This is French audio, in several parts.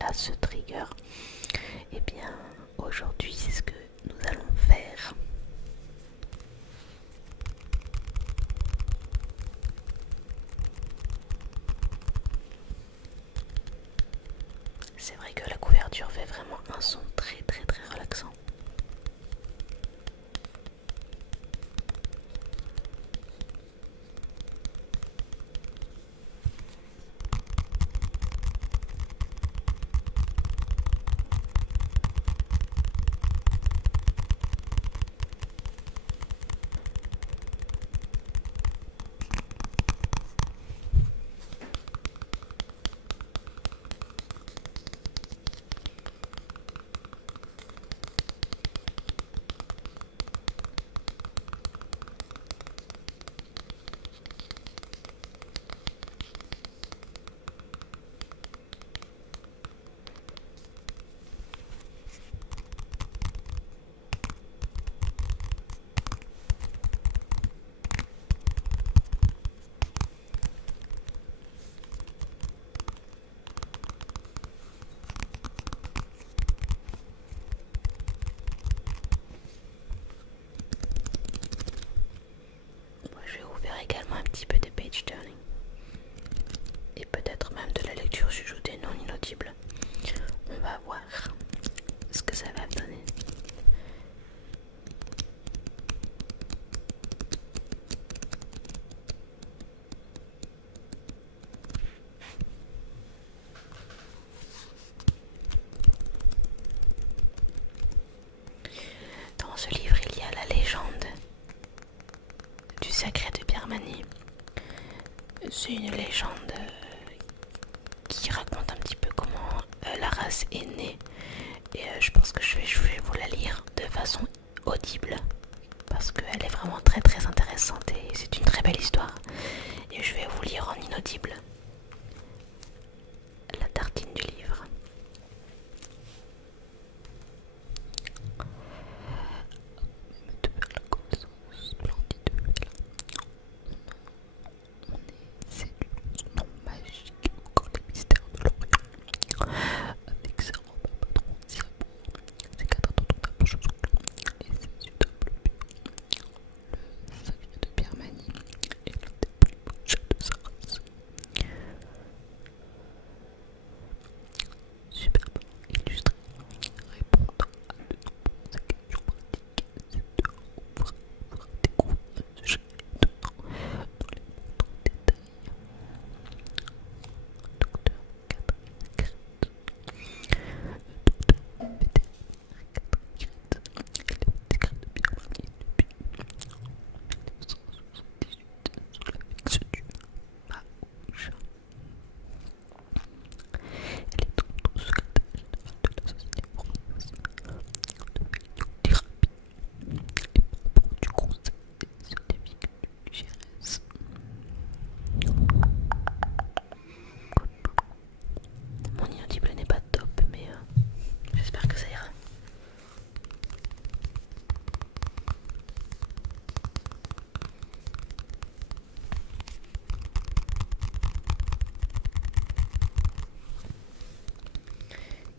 à ce trigger. Et bien aujourd'hui c'est ce que nous allons faire. C'est vrai que la couverture fait vraiment un son très très très relaxant. Je vais vous faire également un petit peu de page turning et peut-être même de la lecture chuchotée non inaudible. On va voir ce que ça va donner. Dans ce livre, il y a la légende du sacré de Birmanie. C'est une légende qui raconte un petit peu comment la race est née. Et je pense que je vais vous la lire de façon audible parce qu'elle est vraiment très très intéressante et c'est une très belle histoire. Et je vais vous lire en inaudible la tartine du livre. Magique, encore les mystères de l'Orient. Avec ses robes à patron si amoureux, ses quatre intournables cheveux et ses yeux de bleu pur. Le sacré de Birmanie est l'un des plus beaux chats de sa race. Superbement illustré, répondant à de nombreuses questions pratiques, ces deux ouvres fera découvrir ce chat étonnant dans les moindres détails. Docteur Catherine Crête. Le docteur vétérinaire Catherine Crête est le décret de Birmanie depuis 1978 sous l'affix du Maouche. Elle est donc secrétaire générale de la Société française de phytothérapie et membre du conseil scientifique du GRS. Mon inaudible n'est pas top, mais j'espère que ça ira.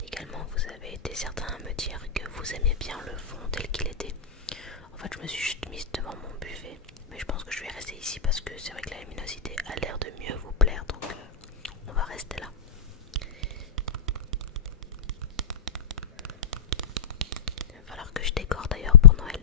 Également, vous avez été certains à me dire que vous aimiez bien le fond tel qu'il était. En fait, je me suis juste mise devant mon buffet, mais je pense que je vais rester ici parce que c'est vrai que la luminosité a l'air de mieux vous plaire, donc on va rester là. Il va falloir que je décore d'ailleurs pour Noël.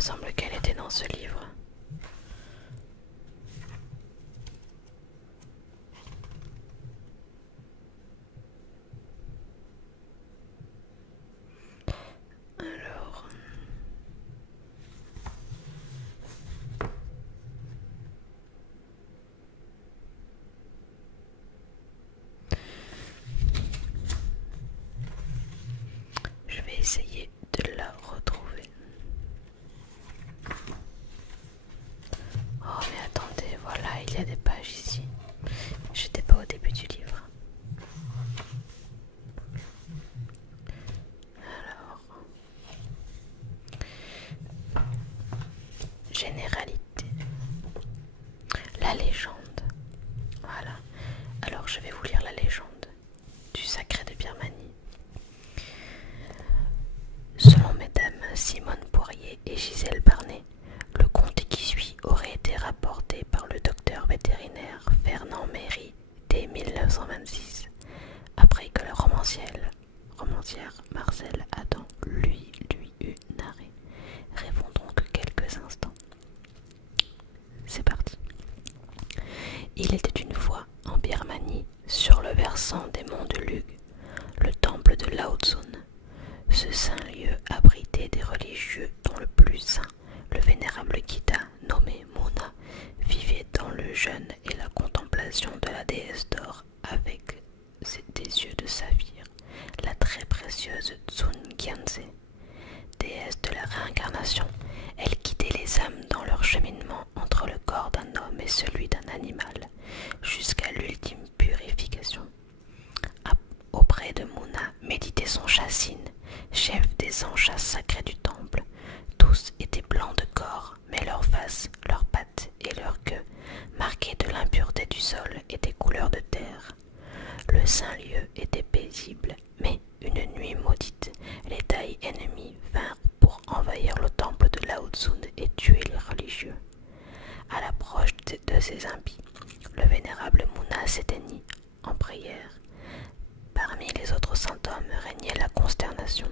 me semble qu'elle était dans ce livre. Alors... je vais essayer de la retrouver. Oh mais attendez, voilà, il y a des pages ici. J'étais pas au début du livre. Alors, généralité. La légende. Voilà. Alors je vais vous lire la légende du sacré de Birmanie. Selon mesdames Simone Poirier et Gisèle Barnet, le conte qui suit aurait été rapporté par le docteur vétérinaire Fernand Méry dès 1926, après que la romancière Marcel Adam lui eut narré. Rêvons donc quelques instants. C'est parti. Il était une fois en Birmanie, sur le versant des monts de Lug, le temple de Lao Tsun. Ce saint lieu abritait des religieux dont le plus saint, le vénérable Kita, nommé Muna, vivait dans le jeûne et la contemplation de la déesse d'or avec des yeux de saphir, la très précieuse Tsun Gyatso. Déesse de la réincarnation, elle guidait les âmes dans leur cheminement entre le corps d'un homme et celui d'un animal, jusqu'à l'ultime purification. Auprès de Muna méditait son Chassin, chef des enchats sacrés du temple. Tous étaient blancs de corps, mais leurs faces, leurs pattes et leurs queues, marquées de l'impureté du sol et des couleurs de terre. Le saint lieu était paisible, mais une nuit maudite, les tailles ennemies vinrent pour envahir le temple de Lao Tsun et tuer les religieux. À l'approche de ces impies, le vénérable Muna s'éteignit en prière. Parmi les autres saints hommes régnait la consternation.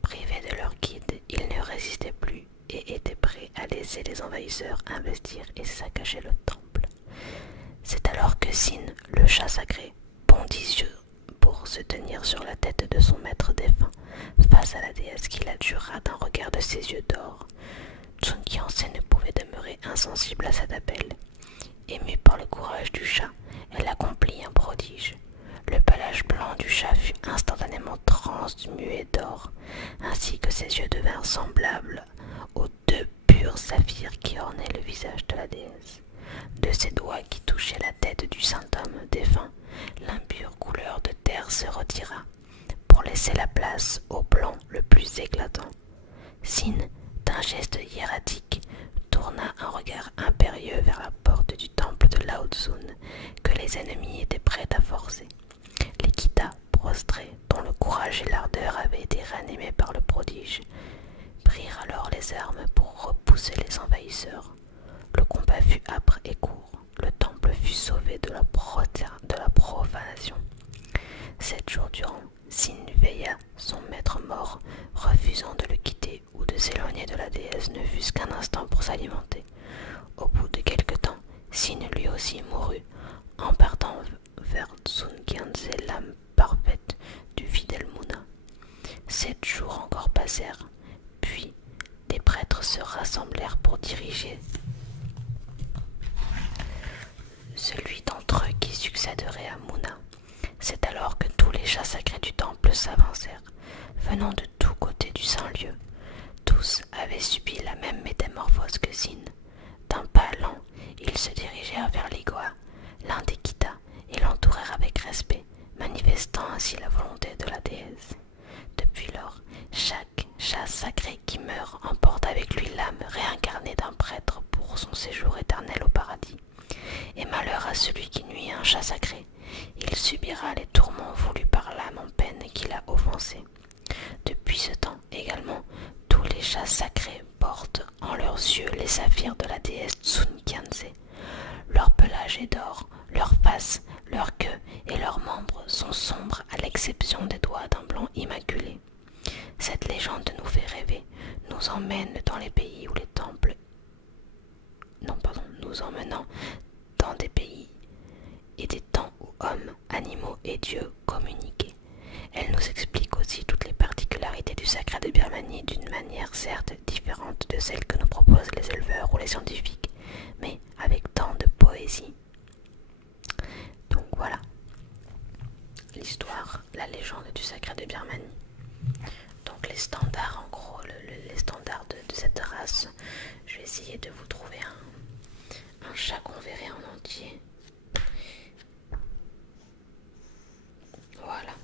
Privés de leur guide, ils ne résistaient plus et étaient prêts à laisser les envahisseurs investir et saccager le temple. C'est alors que Sin, le chat sacré, bondit pour se tenir sur la tête de son maître défunt, face à la déesse qui l'adjura d'un regard de ses yeux d'or. Tsun Gyatso ne pouvait demeurer insensible à cet appel. Émue par le courage du chat, elle accomplit un prodige. Le pelage blanc du chat fut instantanément transmué d'or, ainsi que ses yeux devinrent semblables aux deux purs saphirs qui ornaient le visage de la déesse. De ses doigts qui touchaient la tête du saint homme défunt, l'impure couleur de terre se retira, pour laisser la place au blanc le plus éclatant. Sin, d'un geste hiératique, tourna un regard impérieux vers la porte du temple de Lao Tsun, que les ennemis étaient prêts à forcer. Les Kita, prostrés, dont le courage et l'ardeur avaient été ranimés par le prodige, prirent alors les armes pour repousser les envahisseurs. Le combat fut âpre et court. Le temple fut sauvé de la profanation. 7 jours durant, Sin veilla son maître mort, refusant de le quitter ou de s'éloigner de la déesse ne fût-ce qu'un instant pour s'alimenter. Au bout de quelque temps, Sin lui aussi mourut, en partant vers Tsun Gyatso, l'âme parfaite du fidèle Muna. 7 jours encore passèrent, puis des prêtres se rassemblèrent pour diriger celui d'entre eux qui succéderait à Muna. C'est alors que tous les chats sacrés du temple s'avancèrent, venant de tous côtés du saint lieu. Tous avaient subi la même métamorphose que Sin. D'un pas lent, ils se dirigèrent vers Ligua, l'un des Kita, et l'entourèrent avec respect, manifestant ainsi la volonté de la déesse. Depuis lors, chaque chat sacré qui meurt emporte avec lui l'âme réincarnée d'un prêtre pour son séjour éternel au paradis. Et malheur à celui qui nuit à un chat sacré, il subira les tourments voulus par l'âme en peine qui l'a offensé. Depuis ce temps également, tous les chats sacrés portent en leurs yeux les saphirs de la déesse Tsun Gyatso. Leur pelage est d'or, leurs faces, leur queue et leurs membres sont sombres à l'exception des doigts d'un blanc immaculé. Cette légende nous fait rêver, nous nous emmène dans les pays où les temples... Non, pardon, nous emmenant dans des pays et des temps où hommes, animaux et dieux communiquaient. Elle nous explique aussi toutes les particularités du sacré de Birmanie d'une manière certes différente de celle que nous proposent les éleveurs ou les scientifiques, mais avec tant de poésie. Donc voilà, l'histoire, la légende du sacré de Birmanie. Donc les standards, en gros, les standards de cette race. Je vais essayer de vous trouver un chat qu'on verrait en entier. Voilà.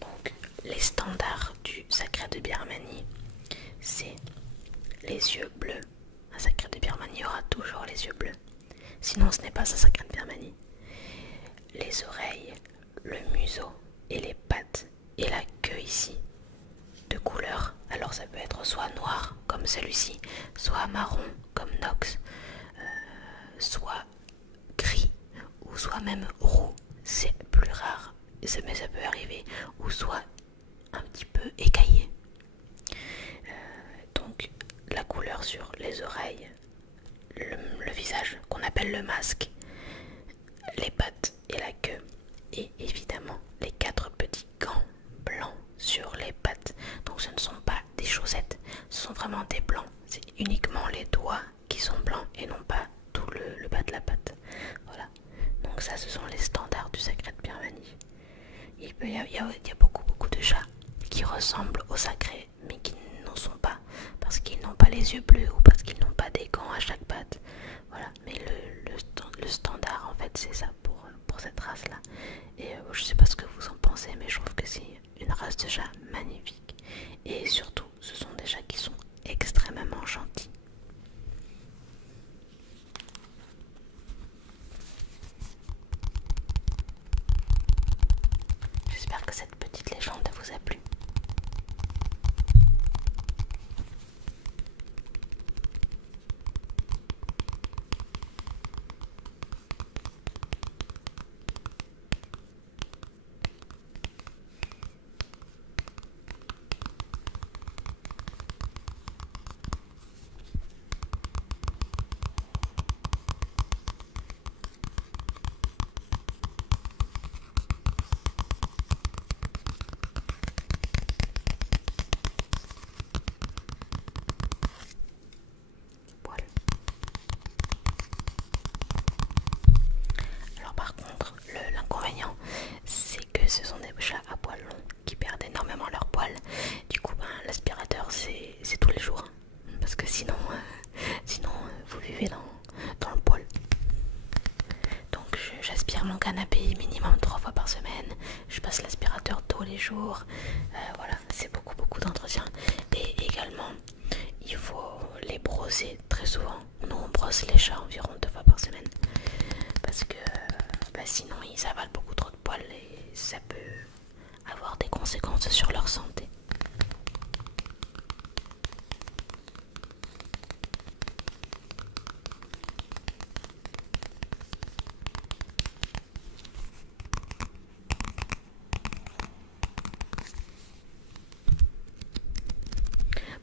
Donc les standards du sacré de Birmanie, c'est les yeux bleus. Un sacré de Birmanie aura toujours les yeux bleus. Sinon ce n'est pas un sacré de Birmanie. Les oreilles, le museau et les pattes et la queue ici de couleur. Alors ça peut être soit noir comme celui-ci, soit marron comme Nox, soit gris ou soit même roux. C'est plus rare, mais ça peut arriver. Ou soit un petit peu écaillé. Donc la couleur sur les oreilles, le visage qu'on appelle le masque, les pattes et la queue, et évidemment les 4 petits gants blancs sur les pattes. Donc ce ne sont pas des chaussettes, ce sont vraiment des blancs. C'est uniquement les doigts qui sont blancs et non pas tout le bas de la patte. Voilà. Donc ça, ce sont les standards du sacré de Birmanie. Il y a beaucoup de chats qui ressemblent au sacré mais qui n'en sont pas parce qu'ils n'ont pas les yeux bleus ou parce qu'ils n'ont pas des gants à chaque patte. Voilà, mais le standard en fait c'est ça pour cette race là. Et je sais pas ce que vous en pensez, mais je trouve que c'est une race de chats magnifique. Et surtout ce sont des chats qui sont extrêmement gentils. J'espère que cette petite légende vous a plu. Alors par contre, l'inconvénient, c'est que ce sont des chats à poils longs qui perdent énormément leurs poils. Du coup, l'aspirateur, c'est tous les jours. Parce que sinon vous vivez dans le poil. Donc j'aspire mon canapé minimum 3 fois par semaine. Je passe l'aspirateur tous les jours. Voilà, c'est beaucoup d'entretien. Et également, il faut les brosser très souvent. Nous on brosse les chats environ 2 fois par semaine. Parce que sinon ils avalent beaucoup trop de poils et ça peut avoir des conséquences sur leur santé.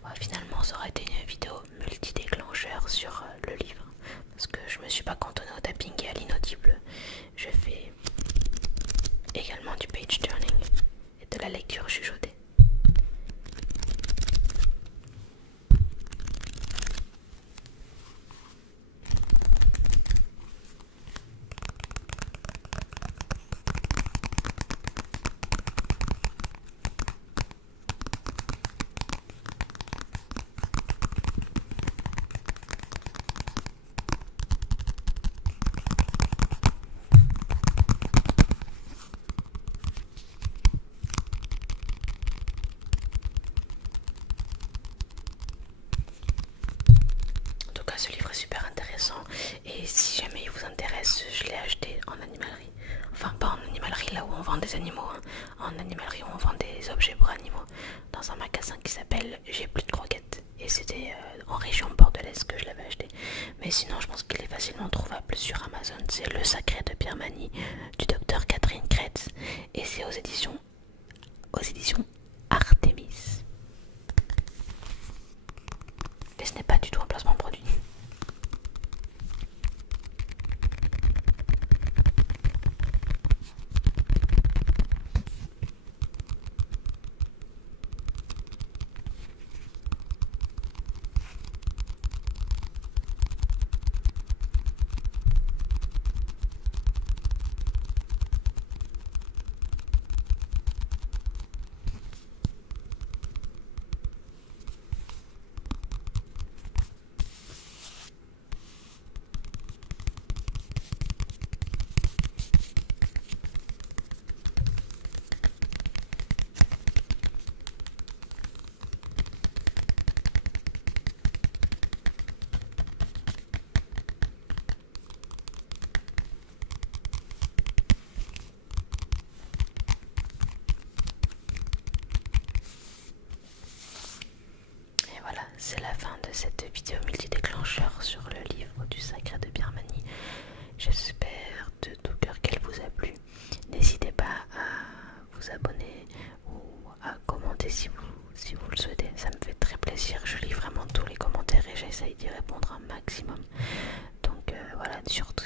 Bon, finalement ça aurait été une vidéo multi-déclencheur sur le livre. Parce que je me suis pas cantonnée au tapping et à l'inaudible. Je fais également du page turning et de la lecture chuchotée. En tout cas, ce livre est super intéressant et si jamais il vous intéresse, je l'ai acheté en animalerie. Enfin, pas en animalerie là où on vend des animaux, hein. En animalerie où on vend des objets pour animaux, dans un magasin qui s'appelle J'ai plus de croquettes. Et c'était en région bordelaise que je l'avais acheté. Mais sinon, je pense qu'il est facilement trouvable sur Amazon. C'est Le Sacré de Birmanie du docteur Catherine Kretz et c'est aux éditions Artemis. cette vidéo multi-déclencheur sur le livre du Sacré de Birmanie. J'espère de tout cœur qu'elle vous a plu. N'hésitez pas à vous abonner ou à commenter si vous le souhaitez. Ça me fait très plaisir. Je lis vraiment tous les commentaires et j'essaye d'y répondre un maximum. Donc voilà, surtout